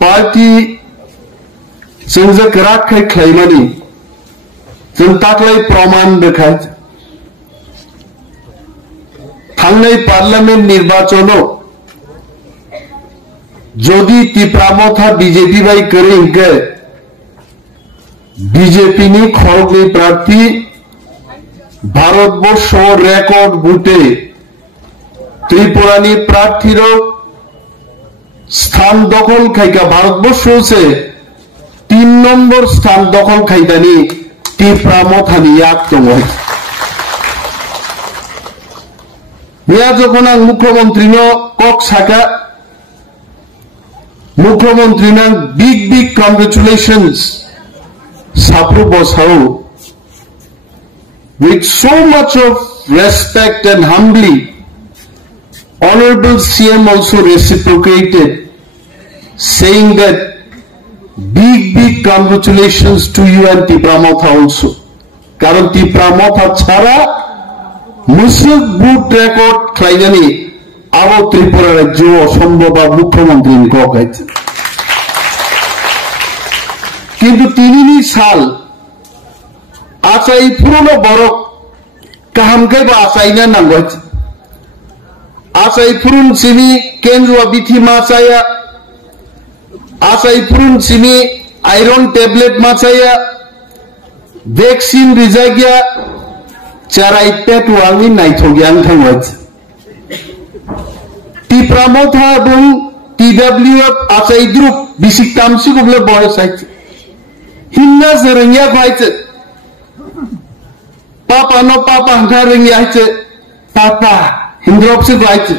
Party जोंजों राखाय खालामनानै जों दाख्लै प्रमाण देखाय थांनाय पार्लियामेंट निर्वाचनों যদি তীব্রামথা বিজেপি বাই করে ইনকে বিজেপি নি খড়গলি প্রার্থী ভারতবর্ষ রেকর্ড ভোটে ত্রিপুরানি প্রার্থীর স্থান দখল খাইকা ভারতবর্ষ সে 3 নম্বর স্থান দখল খাইতানি তীব্রামথানি একদম মিয়া যখন আং মুখ্যমন্ত্রী কক সাকা मुख्यमंत्री big congratulations Sapru Bosau with so much of respect and humbly Honorable CM also reciprocated saying that big congratulations to you and Tipramotha also karon Tipramotha chhara musuk boot record khlaigani আবো ত্রিপুরা রাজ্য অসম্ভব মুখ্যমন্ত্রী ককাইছে কিন্তু তিনি সাল আচাই পুরনো বড় কাহামকে বা আচাই না নাঙ্গজ আচাই পুরন সিমি কেন্দ্র বিথি মাচায়া আচাই পুরন সিমি আয়রন ট্যাবলেট মাচায়া ভ্যাকসিন রিজাগিয়া চারাই পেট ওয়াঙ্গি নাইথগিয়াং থাঙ্গজ Tipramotha এবং TWF আচাই গ্রুপ বিসিক তামসি গুলো বয়স আছে হিন্না জরঙ্গিয়া ভাইছে পাপা নো পাপা হাঙ্গা রঙ্গিয়া আছে পাপা হিন্দ্রপসে ভাইছে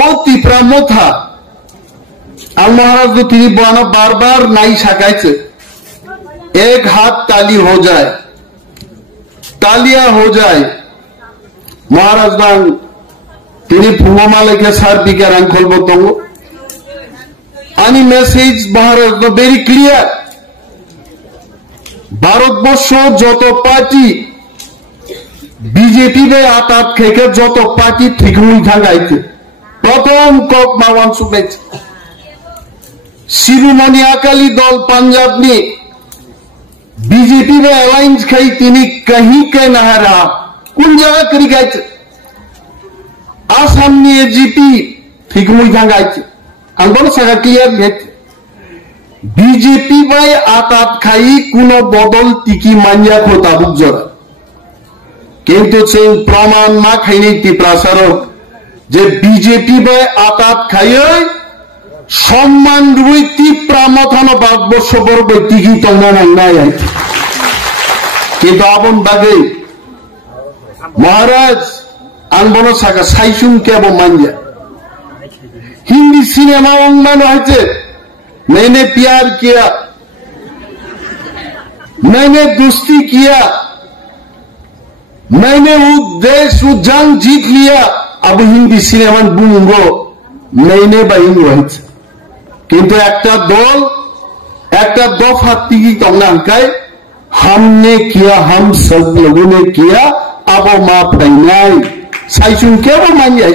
ও Tipramotha আল মহারাজ তো তিনি বানা বারবার নাই শাকাইছে एक हाथ ताली हो जाए तालियां हो जाए महाराज दान তিনি ফুমামালেকে সার বিকার আঙ্কল বতঙ্গ আনি message Bharat very clear Bharatvarsha যত পার্টি বিজেপি বে আতাত খেকে যত পার্টি ঠিক হই থাকাইছে প্রথম কক মাওয়ান সুবেচ শিরোমণি আকালি দল পাঞ্জাব নি বিজেপি বে অ্যালায়েন্স খাই তিনি कहीं के ना रहा কোন জায়গা করি গাইছে आसाम नि एजीपी ठीक मुई थांगाइছে आंबो सागा क्लियर गेट बीजेपी बाय आतात खाई कुनो बदल टिकी मानिया खोता बुजर किंतु जों प्रमाण मा खाइनि टिप्रासारक जे बीजेपी बाय आतात खायै सम्मान रुई टिप्रामथानो भारतबर्ष बरबो टिकी तंना नाय किंतु आबन बागे महाराज आंबनो साका साइसुम केबो मान्या हिंदी सिनेमा उन्मान होइছে मैंने प्यार किया मैंने दोस्ती किया मैंने वो देश वो जंग जीत लिया अब हिंदी सिनेमा बुंगो मैंने बाइंगो होइছে किंतु একটা দল একটা দফা টিকি তংনাঙ্কাই हमने किया हम सब लोगों ने किया अब माफ नहीं साइसुम केबो मानिया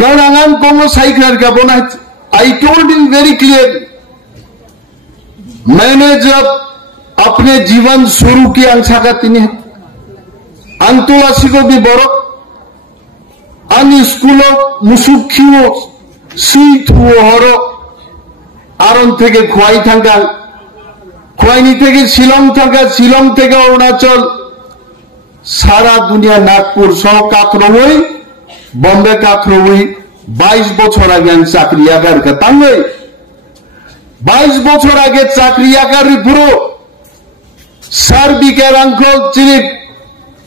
कारणन कोनो साइकर का बोना I told him very clear मैंने जब अपने जीवन शुरू किया अंशाका तिनी अंतुलासी को भी बरो अन स्कूलो मुसुखियो सुइट हुओ हरो आरन থেকে খোয়াই থাকা খোয়াইনি থেকে শিলং থাকা শিলং থেকে অরুণাচল सारा दुनिया नागपुर सह काथरई बम्बे काथरई 22 বছর আগে চাকরিয়াগার কাতাঙ্গে 22 বছর আগে চাকরিয়াগার পুরো সার্বিকের আঙ্কল চিনি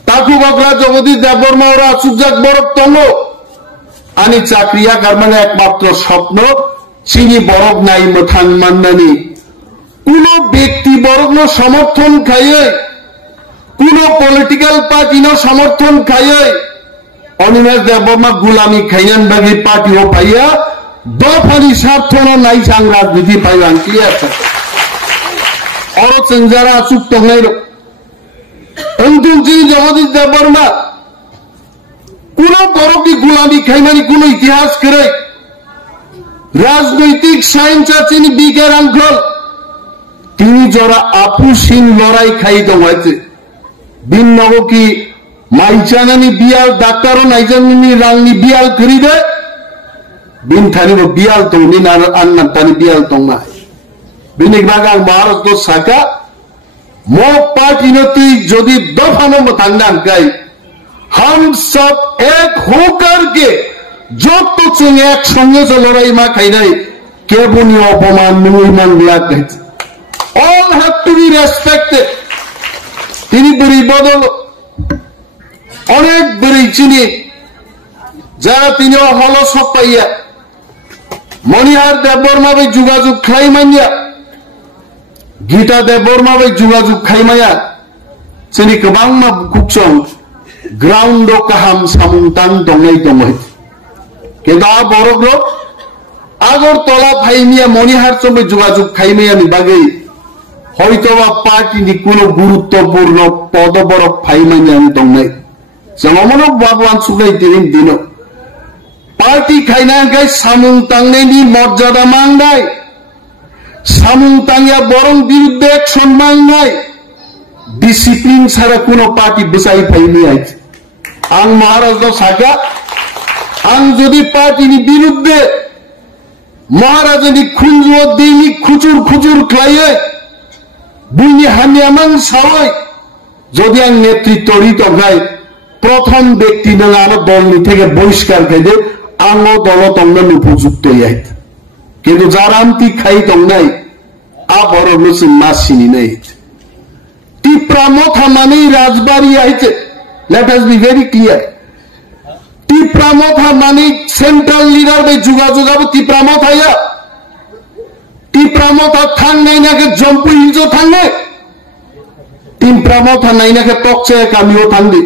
তাকু বকরা জগদীশ দেববর্মা ওরা সুজাক বরক তঙ্গ আনি চাকরিয়াগার মানে একমাত্র স্বপ্ন চিনি বরক নাই মথাং মান্নানি কোন ব্যক্তি বরক সমর্থন খাইয়ে কোনো পলিটিক্যাল পার্টি নো সমর্থন খাইয়ে অনিমেষ দেববর্মা গুলামি খাইয়ান বাগি পার্টি ও পাইয়া দফারি স্বার্থ নাই সাং রাজনীতি পাইবান ক্লিয়ার और संजारा असुक तंगनाय अंतिम चीज जगदीश देवबर्मा कोनो बरकी गुलामी खाइमानी कोनो इतिहास करे রাজনৈতিক সায়েন্স আছেন বিকের আঙ্কল তিনি যারা আপুসীন লড়াই খাই দমাইছে বিন নব কি মাইচানানি বিয়াল ডাক্তারও নাইজানি রাংনি বিয়াল করি দে বিন থানিব বিয়াল তো নিন আন্না তানি বিয়াল তো না বিনিক বাগাং মহারাজ তো সাকা মো पार्टी नती যদি দফানো মতাঙ্গা গাই हम सब एक होकर के যত চুং একসঙ্গে লড়াই মা খাই নাই কে বনি অপমান নির্মাণ লাগে all have to be respected তিনি বুড়ি বদল অনেক বুড়ি চিনি যারা তিনি হল সব পাইয়া মনিহার দেববর্মা ভাই যোগাযোগ খাই মাইয়া গীতা দেববর্মা ভাই যোগাযোগ খাই মাইয়া চিনি গোबां मा कुकसं ग्राउंड काहाम सामुंतान दंगाई दंगाई কিন্তু আ বড় গ্রুপ আগরতলা ফাইমিয়া মনিহার সঙ্গে যোগাযোগ খাইমিয়া বাগেই হয়তোবা পার্টিনি কোনো গুরুত্বপূর্ণ পদবর ফাইমাইয়া দंगाई যেমন ভগবান সুগাই দিন পার্টি খাইনা গাই সামুংতাংনি মর্যাদা মাংনাই সামুংতাংয়া বরং বিরুদ্ধে অ্যাকশন মাংনাই ডিসিপ্লিন ছাড়া কোনো পার্টি বসাই পাইনি আছে আং মহারাজ সাকা আং যদি পার্টিনি বিরুদ্ধে মহারাজনি খুঁজো দিনি খুচুর খুচুর খাইয়ে বুইনি হামিয়ামান সাওয়াই যদি আং নেতৃত্ব রিত গাই প্রথম ব্যক্তি না আমার দল থেকে বহিষ্কার খাইদে আঙ্গ দল তঙ্গন উপযুক্ত কিন্তু যারা আমতি খাই তং নাই আ বড় লুসিন মাসিনি নাই টিপ্রা মথা মানেই রাজবাড়ি আইছে let us be very clear Tipra Motha মানে সেন্ট্রাল লিডার বে যোগাযোগ আবো টিপ্রা মথা ইয়া টিপ্রা মথা থাং নাই নাকে জম্পু হিলজো থাঙ্গে টিপ্রা মথা নাই নাকে টকচে কামিও থাঙ্গে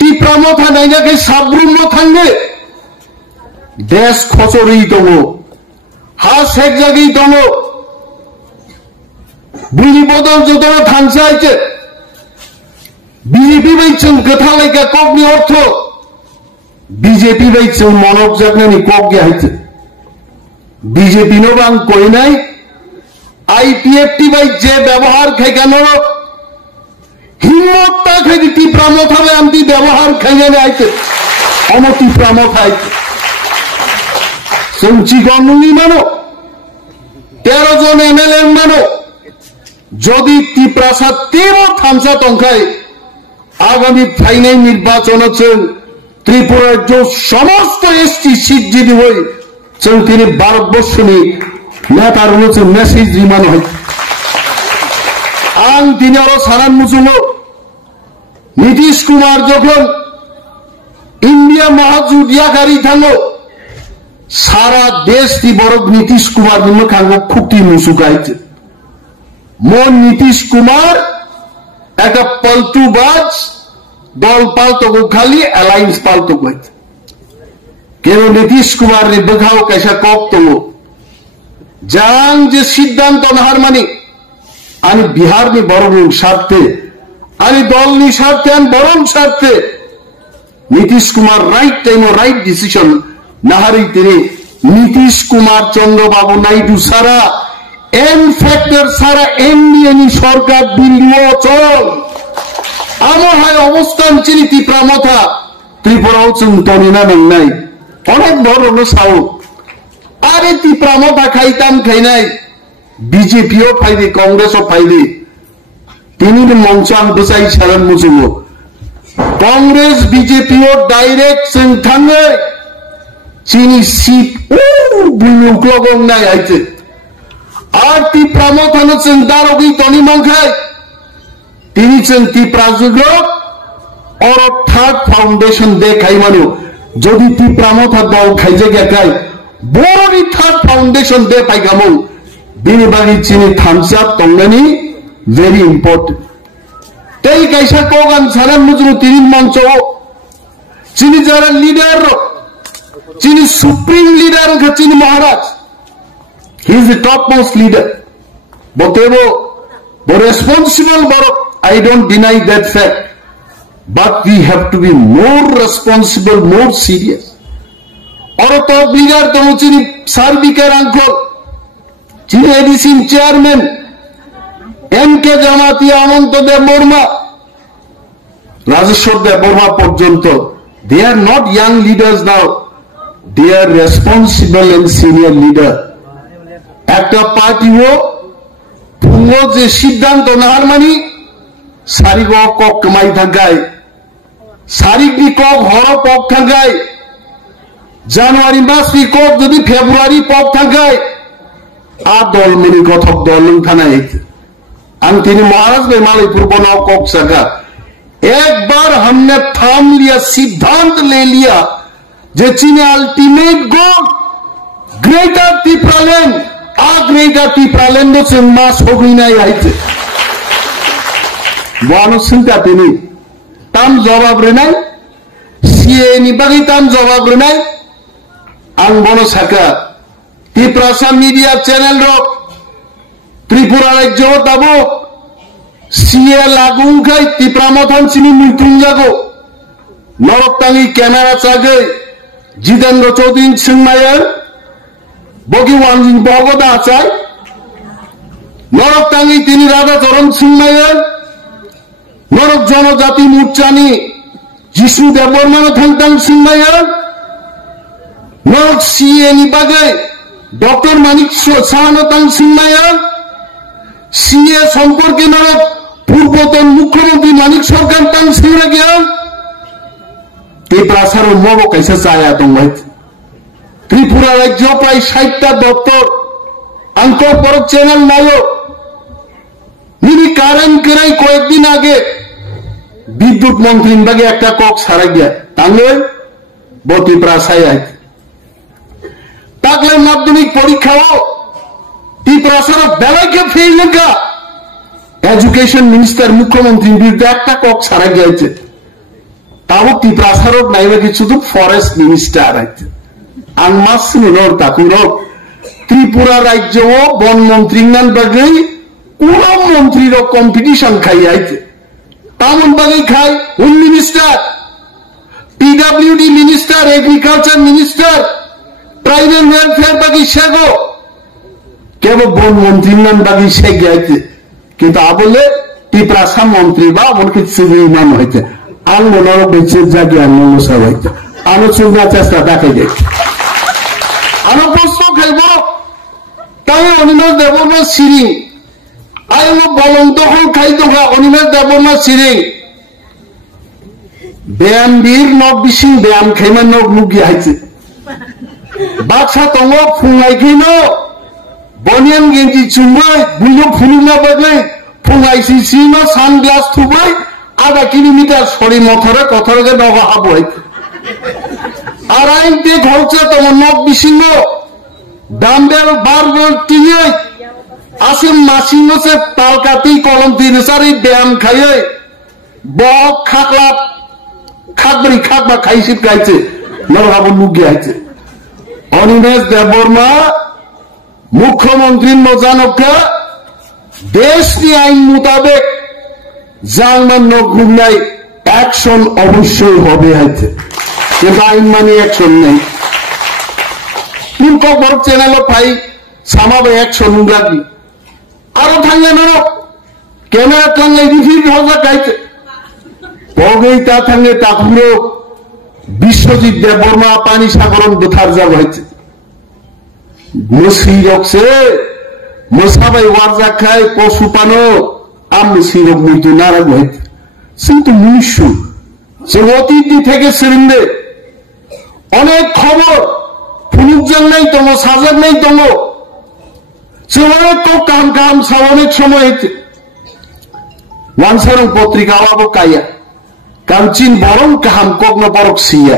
টিপ্রা মথা নাই নাকে সাবরুম থাঙ্গে দেশ খচরেই দङ হাস এক জায়গায় দङ বুড়ি বদল যত থানসা আছে বিজেপি বাইছেন কথা লাইকা কগনি অর্থ বিজেপি বাইছেন মনক জাগনানি কগনি আইছে বিজেপি নো বাং কই নাই আইপিএফটি বাই যে ব্যবহার খাই কেন হিম্মত তা খাই টিপ্রা মথাবে আমি ব্যবহার খাইনে আইছে অমতি প্রামক আইছে চিকনি মানো 13 জন এমএলএ মানো যদি ত্রিপ্রাসাদ 13 থামসা টঙ্কায় আগামী ফাইনাল নির্বাচন ত্রিপুরার যে সমস্ত এসটি সিট যদি হই তিনি ভারতবর্ষনি নেতার মেসেজ রিমান হয় আং তিনি আরো সারান মুসুলো নীতিশ কুমার যখন ইন্ডিয়া মহাজুদিয়াকারী থাকলো সারা দেশ কি বড় নীতিশ কুমার নিমখাঙ্গ খুঁটি মুসুকাইছে মন নীতিশ কুমার একটা পলটুবাজ দল পালতো খালি অ্যালায়েন্স পালতো কইছে কেন নীতিশ কুমার রে বখাও कैसा কক তো জাং যে সিদ্ধান্ত নাহার মানে আমি বিহার নি বড় স্বার্থে আমি দল নি স্বার্থে আমি বড় স্বার্থে নীতিশ কুমার রাইট টাইম ও রাইট ডিসিশন নাহারি তিনি নীতিশ কুমার চন্দ্রবাবু নাইডু সারা এন ফ্যাক্টর সারা এনডিএনি সরকার দিল্লি চল আমার হয় অবস্থান চিনি ত্রিপুরা মথা ত্রিপুরাও চিন্তনী না নাই অনেক বড় সাউ আরে ত্রিপুরা মথা খাইতাম খাই নাই বিজেপিও ফাইদি কংগ্রেসও ফাইদি তিনি মঞ্চান বসাই সারান মুসুম কংগ্রেস বিজেপিও ডাইরেক্ট সিংথাঙ্গে চিনি সিট বুলুকলগং নাই আইছে আর ত্রিপুরা মথানো চিন্তার অগি তনি মাংখায় তিনি ত্রিপুরা যুগ और থার্ড ফাউন্ডেশন দেখাই মানো যদি ত্রিপুরা মথা দল খাইজে গেকাই বড়ি থার্ড ফাউন্ডেশন দে পাইগামো বিনিবাগি চিনি থামসা তংনানি ভেরি ইম্পর্টেন্ট তাই কাইসা কোগান সারান মুজরু তিনি মঞ্চ চিনি যারা লিডার চিনি সুপ্রিম লিডার চিনি Maharaj he is the top most leader বতেবো রেসপন্সিবল বড় I don't deny that fact, but we have to be more responsible, more serious. और टॉप लीडर तो चिनी सार्बिकर आंखल चिनी एडिसिन चेयरमैन एम.के. জামাতিয়া অনন্ত দেব বর্মা রাজেশ্বর দেব বর্মা পর্যন্ত they are not young leaders now, they are responsible and senior leader. একটা পার্টিও পুঙ্গ যে সিদ্ধান্ত নেওয়ার মানে সারিগ কক কমাই থাকায় সারিগনি কক হর পক থাকায় জানুয়ারি মাসনি কক যদি ফেব্রুয়ারি পক থাকায় आ दलमनि गथक दल थानाय आं तीन महाराज में मालयपुर बनाओ কক सका एक बार हमने थाम लिया, सिद्धांत ले लिया जे चीन अल्टीमेट गोल ग्रेटर टिप्रालैंड आ ग्रेटर टिप्रालैंड से मास हो गई नहीं आई थे वानो चिंता तीनी ताम जवाब रेनाय सीए नि बागै ताम जवाब रेनाय आं बनो सका त्रिपुरा मीडिया चैनल रो त्रिपुरा राज्य दाबो सीए लागू खाई त्रिपुरा मथन सिनी मिलतुं जागो नरकतांगी कैमरा चागे जितेंद्र चौधरी सिंहमायर बगी वांजिंग बगदा आचाय नरकतांगी तिनी राधा चरण सिंहमायर नरक जनजाति मोर्चानी जिष्णु देवबर्मा थांगतां सिंहमायर नरक सीए नि बागै डॉक्टर मानिक शाहनतां सिंहमायर सीए सम्पर्के नरक पूर्वतन मुख्यमंत्री मानिक सरकार तां सिंहरागिया त्रिपुरा मगो कैसे चाया दं त्रिपुरा राज्य प्राय 60टा दफ्तर आंखर परक चैनल नायो निनी कारेंट कराई कয়েকদিন आगे विद्युत मंत्री बागे एक কক सारा गया तांगे बो त्रिपुरा साया ताकले माध्यमिक परीक्षाओ त्रिपुरा बेला के फेल का एजुकेशन मिनिस्टर मुख्यमंत्री बिरुद्धे एक কক सारा गया ताओ त्रिपुरा नाइबा किछु तो फरेस्ट मिनिस्टर आं मासुनोर ताकुनो त्रिपुरा राज्य वन मंत्री नान बागै उरम मंत्री रो कम्पिटिशन खाई आइते तामन बागै खाई home minister PWD minister agriculture minister tribal welfare बागी शेगो केवल वन मंत्री नान बागी शेग जाइते किंतु आबले त्रिपुरा मंत्री बा उनके सिविल नाम होइते आं मनोर बेचे जागी आंदोलन सब होइते आनो चुना चेष्टा देखे जाय आनो प्रश्न खाइबो ताई अनिमेष देवबर्मा सिरिं आइनो बलं दखल खाइ दगा अनिमेष देवबर्मा सिरिं बेयाम बीर नक बिसिं बेयाम खाइमा नक मुगि हाइते बाक्सा तंगो फुंगाइखैनो बनियान गेंजी चुंबाय बुलो फुलुमा बागै फुंगाइसि सिमा सानग्लास थुबाय आधा किलोमीटर सरी मथरे कथरगे नगा हाबय आराइते घरचे तम नक बिसिंगो डाम्बेल बारबेल टियै आसे मासिंगो से तालकाती कलम तिरसारि ब्याम खायै बक खाकला खाकबरी खाकबा खाइसिब गाइছে नरहाबो मुगि आइছে अनिमेष देवबर्मा मुख्यमंत्री नजानका देश की आईन मुताबिक जांगमान नगुनाय एक्शन अवश्य होबे आइते किंतु आईन माने एक्शन नहीं तुमको बड़ चैनल पाई सामाबे एक्शन लागबी आरो थांगे न कैमरा थांगे रिफिल होजा गाइते बगैता थांगे ताकुरो विश्वजित देवबर्मा पानी सागरन बुथार जा হয়েছে मुसिरक से मोसाबाई वारजा खाय पशुपानो आम मुसिरक मुइतु नाराग হয়েছে কিন্তু মুনিশু যে অতীত থেকে সিরিন্দে অনেক খবর ফুলুক জানাই তোমো সাজাগ নাই তোমো সে অনেক তো কাম কাম অনেক সময় হয়েছে ওয়ানসারং পত্রিকা আবাবো কাইয়া कामचिन बरं kaham kokno borok siya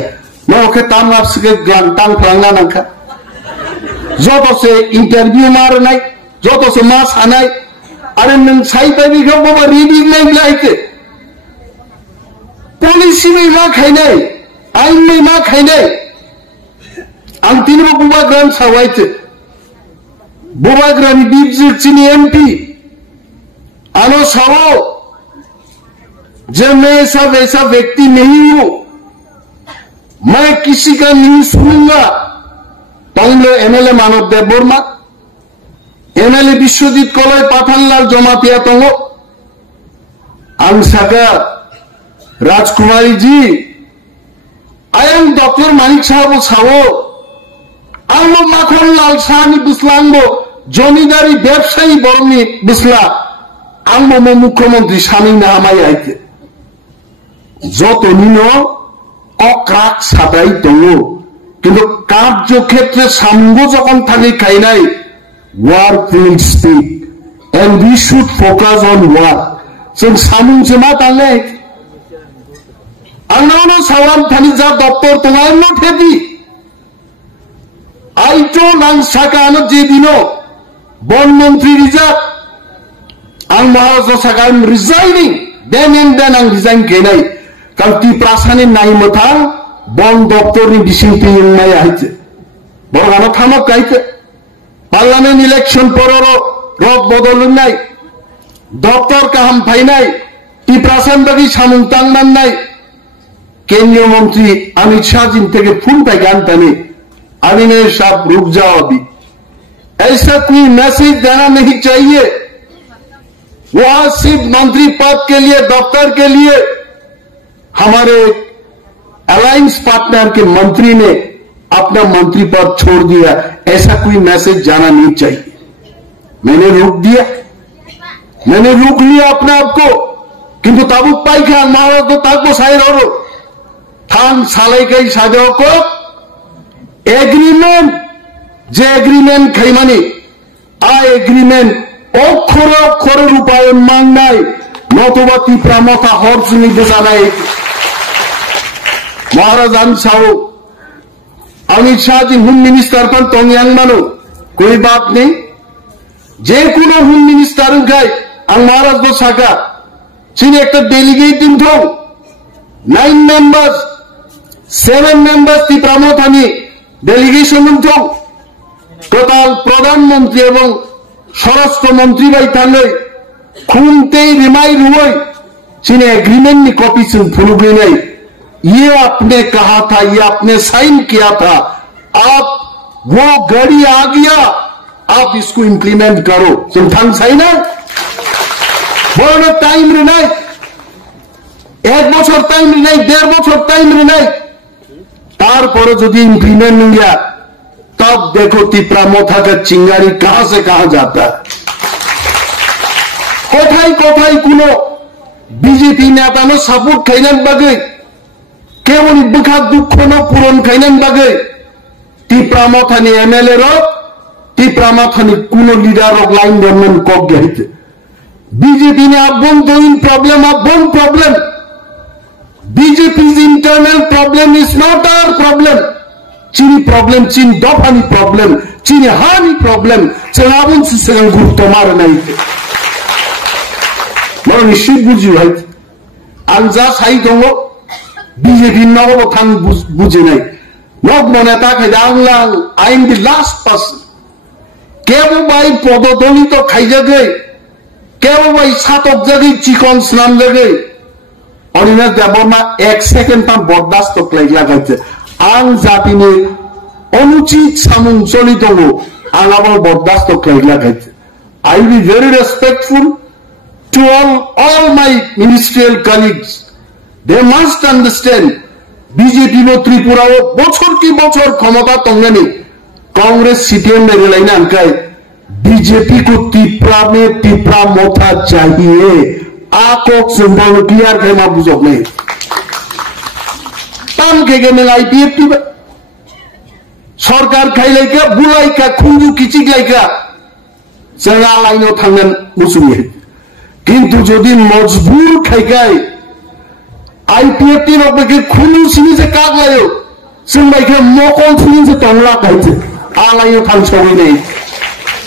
no ke tamap sike glantang pranga nangka joto se interview mar nai joto se mas anai are nang sai tabi ko baba reading nai laite policy mai ma khainai ain mai ma khainai ang tinro buba gram sawaite buba gram bibjir chini mp ano sawo जब मैं ऐसा वैसा व्यक्ति नहीं हूं मैं किसी का नहीं सुनूंगा। तंगले MLA Manav Dev Verma, MLA Vishwajeet कलय पाठानलाल Jamatia तंगो, अंसागा Rajkumari ji, I am doctor Manik साहब सावो, आंगो माखन लाल शाहनी बुसलांगो, जमीदारी व्यवसायी बरनी बुसला, आंगो मुख्यमंत्री सानी नामाय आइते। যত নিনো অক্রাক সাদাই দङ কিন্তু কার্যক্ষেত্রে সামঙ্গ যখন থাকি খাই নাই work will speak and we should focus on work जों सामुंसे मा थांले आंनावनो सावाम थानि जा दप्तर दङ नो थेदि आइटो नां साकानो जे दिनो वन मंत्री रिजार्व आं महाराज साकाम रिजाइनिं देन एंड देन आं रिजाइन केनाय Kalau Tiprasani nai metang, bon doktor ni disimpi yang maya aja. Baru anak tamak kaite. Parliament election pororo rok bodolun nai. Doktor kaham pai nai. Tiprasan bagi samung tangman nai. Kendriya Mantri Amit Shah जी থেকে phone পেগান तने अभिनय साहब रुक जाओ अभी ऐसा कोई message देना नहीं चाहिए वहां सिर्फ मंत्री पद के लिए दफ्तर के लिए हमारे अलायंस पार्टनर के मंत्री ने अपना मंत्री पद छोड़ दिया ऐसा कोई मैसेज जाना नहीं चाहिए मैंने रोक दिया मैंने रोक लिया अपने आप को किंतु ताबुक पाई क्या महाराज तो ताको साइर और थान साले के साजो को एग्रीमेंट जे एग्रीमेंट खाई मानी आ एग्रीमेंट अक्षर रूपायन मांगनाय नतुबा तिप्रा मथा हरसुनि बुझानाय महाराज आं Sao Amit Shah ji home minister पर तोंगयांग मानो कोई बात नहीं जे कोनो होम मिनिस्टर गाय आं महाराज दो साका चिन एक डेलीगेट दिन थो 9 मेंबर्स 7 मेंबर्स तिप्रा मथानी डेलीगेशन थो टोटाल प्रधानमंत्री एवं स्वराष्ट्र मंत्री बाई थांगै खुनते रिमाई रुई चिने एग्रीमेंट नि कॉपी से फुलुगे नहीं ये आपने कहा था ये आपने साइन किया था आप वो गाड़ी आ गया आप इसको इंप्लीमेंट करो सुल्तान साइन है बड़ा टाइम रे नहीं 1 বছর टाइम रे नहीं 1.5 বছর टाइम रे नहीं तार पर जो इंप्लीमेंट नहीं गया तब देखो तिप्रा मोथा का चिंगारी कहां से कहां जाता है कोठाई कोठाई कुनो बीजेपी नेतानो सपोर्ट खाइनान बागै केवल बुखा दुख न पूरण खाइनान बागै तिप्रा मथानी एमएलए रो तिप्रा मथानी कुनो लीडर रो लाइन गवर्नमेंट को गहिते बीजेपी ने abundant problem BJP's internal problem is not our problem चीनी प्रॉब्लम चीन दफानी प्रॉब्लम चीनी हानी प्रॉब्लम चलाबुन से गुरुत्व मार नहीं मैं निश्चित बुझी भाई आंजा साई दंगो बीजेपी नगो थां बुझे नहीं नग मनेता खाइदांलां I am the last person केबो बाई पददली तो खाइजा गई केबो बाई सातक जगह चिकन स्नान जगह अनिना देबरमा 1 सेकेंड ता बर्दाश्त तो लाइला गइते आं जातिनि अनुचित सामुं चलि दंगो आंगाबो बर्दाश्त तो लाइला गइते I will be very respectful to all my ministerial colleagues they must understand BJP no Tripura o bochor ki bochor khamata tongani Congress CPM ne relaina ankai BJP को तिप्रा में तिप्रा मोथा चाहिए आकोक सुंदर क्लियर के मा बुझोक नहीं तम के ने IPF टी सरकार खाइले के बुलाई का खुंजु किचिक लाइका जंगा लाइनो थांगन मुसुनि किंतु जदि मजबूर खाइकाय IPF टी रबे के खुनु सिनि से काग लायो जों बाइके मकल फुनि से तंगला खाइते आलायो थांसोइ नै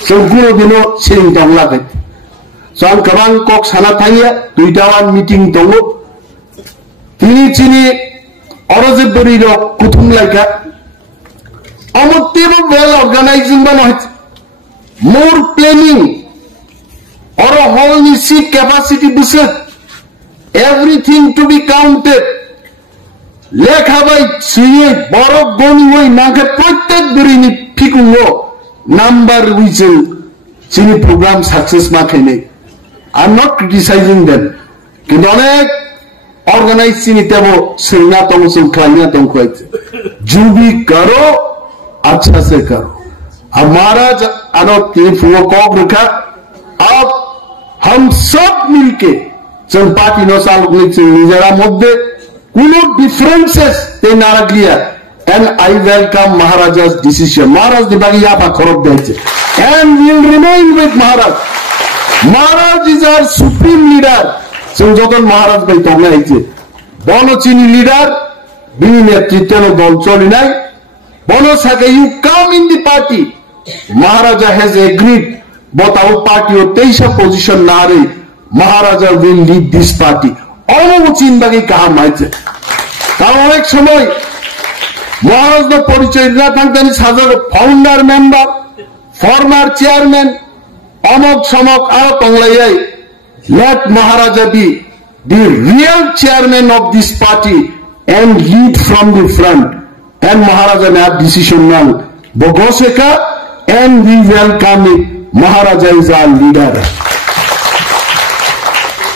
जों गुरो दिनो सिरिं तंगला खाइते जों गोबां कक साना थायो 2 मीटिं दङ तिनि चिनि अरजेबरि र कुथुम लाइका अमतेबो वेल अर्गानाइजिं बानो more planning or a whole seat capacity business everything to be counted লেখাবাই সুইয়ে বড় গনি ওই নাকে প্রত্যেক দুরিনি ফিকুঙ্গো নাম্বার উইচেন চিনি প্রোগ্রাম সাকসেস মাখাইনে I am not criticising them কিন্তু অনেক ऑर्गेनाइज चिनी तेबो सिंगना तुम सुखाइया तुम खुआइते जो भी करो अच्छा से करो अब महाराज आनो तीन फुओ कॉक रखा अब हम सब मिलके चल पार्टी नो साल निजरा मध्य कुनो डिफरेंसेस ते नारगलिया and I welcome Maharaja's decision. Maharaj the bagi yapa khorob deche and will remain with Maharaj. Maharaj is our supreme leader. যখন মহারাজ ভাই তোমরা হয়েছে বনচিনি লিডার বিনি নেতৃত্বের দল চলি নাই বনসাকে you come in the party Maharaja has agreed but our party ও 23 পজিশন না রে Maharaja will lead this party অনুচিন বাকি কাম হয়েছে কারণ অনেক সময় মহারাজের পরিচয় না থাকতেন সাজার ফাউন্ডার মেম্বার ফর্মার চেয়ারম্যান অমক সমক আর তংলাইয়াই let Maharaja be the real chairman of this party and lead from the front and Maharaja made decision now Bogoseka and we welcome it. Maharaja is our leader.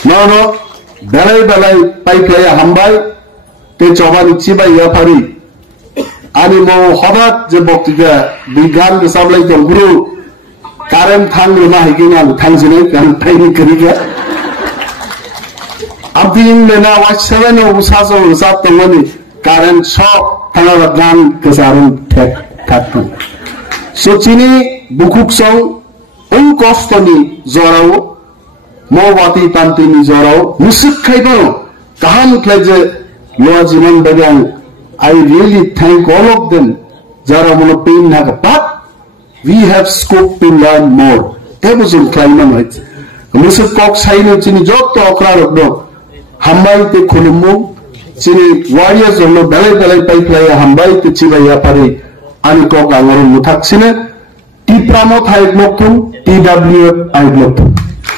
No belai pipe hambai te chobani chibai yapari ani mo hodat je boktiga bigan ke sablai to guru current থাকলে না হিকিনা থাকছে না কারণ tiny করিগা আপনি না watch 7 ও উসাসো উসাত তমনি current সব থানা গান কেসারন ঠেক থাকতো সচিনি বুকুক সং ওই কষ্টনি জরাও মওয়াতি তান্তিনি জরাও মুসিক খাইবো কাহাম খেজে লোয়া জীবন বেগান I really thank all of them যারা মনে পেইন না but we have scope to learn more. Ebuzul klaiman hoyche. Musik kok saino chini jotto okrarokno hambai te khulumu chini warriors jollo belai pipeline hambai te chibaiya pare ani kok angoro muthak chine ti pramot haid noktum TWF aid noktum.